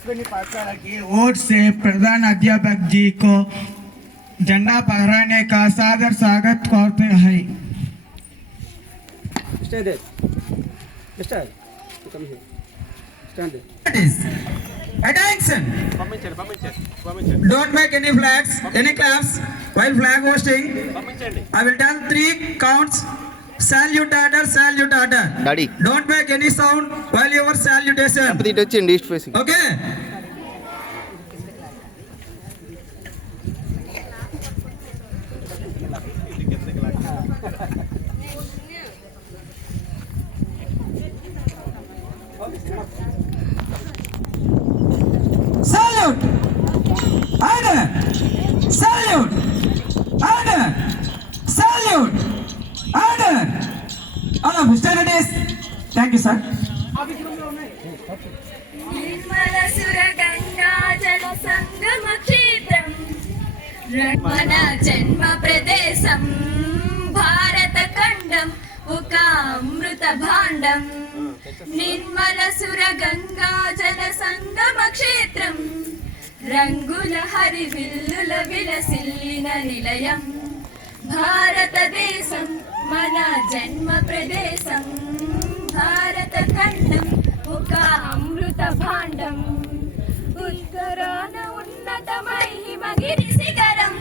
बचपनी पाठशाला की ओर से प्रधान अध्यापक जी को झंडा फहराने का सादर स्वागत करते हैं। Stay there. Mister, you come here. Stand there. Attention! Don't make any flags, any claps while flag hosting. I will tell 3 counts. Salute order, salute order. Daddy. Don't make any sound while your salutation. Apathy touching east facing. Okay? Salute! Order! Salute! Order! Salute! Order! All of you, stand at ease. Thank you, sir. నిర్మలసురగంగాజల సంగమ క్షేత్రం మన జన్మ ప్రదేశం భారత ఖండం ఒక అమృత భాండం నిర్మలసురగంగాజల సంగమ క్షేత్రం రంగుల హరివిల్లుల విలసిల్లిన నిలయం భారతదేశం మన జన్మ ప్రదేశం భారత ఖండం ఒక అమృత భాండం ఉత్తరాన ఉన్నతమై హిమగిరి శిఖరం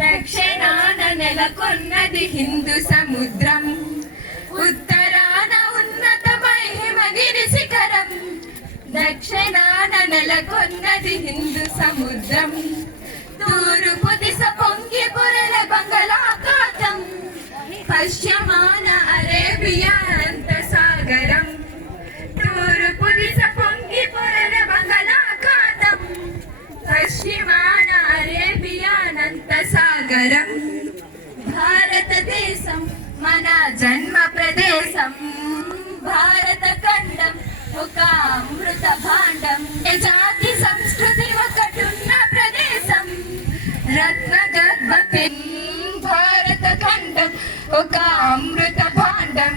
దక్షిణాన నెలకొన్నది హిందూ సముద్రం ఉత్తరాన ఉన్నతమై హిమగిరి శిఖరం దక్షిణాన నెలకొన్నది హిందూ సముద్రం తూర్పు దిశ పొంగి పొరల బంగాళాఖాతం పశ్చిమాన అరేబియా అనంత సాగరం తూర్పు దిశ పొంగి పొరల బంగాళాఖాతం పశ్చిమాన అరేబియా అనంత సాగరం భారతదేశం మన జన్మ ప్రదేశం భారత ఖండం ఒక అమృత భాండం జాతి సంస్కృతి ఒకటున్న ప్రదేశం రత్న గర్భ భారత ఖండం ఒక అమృత భాండం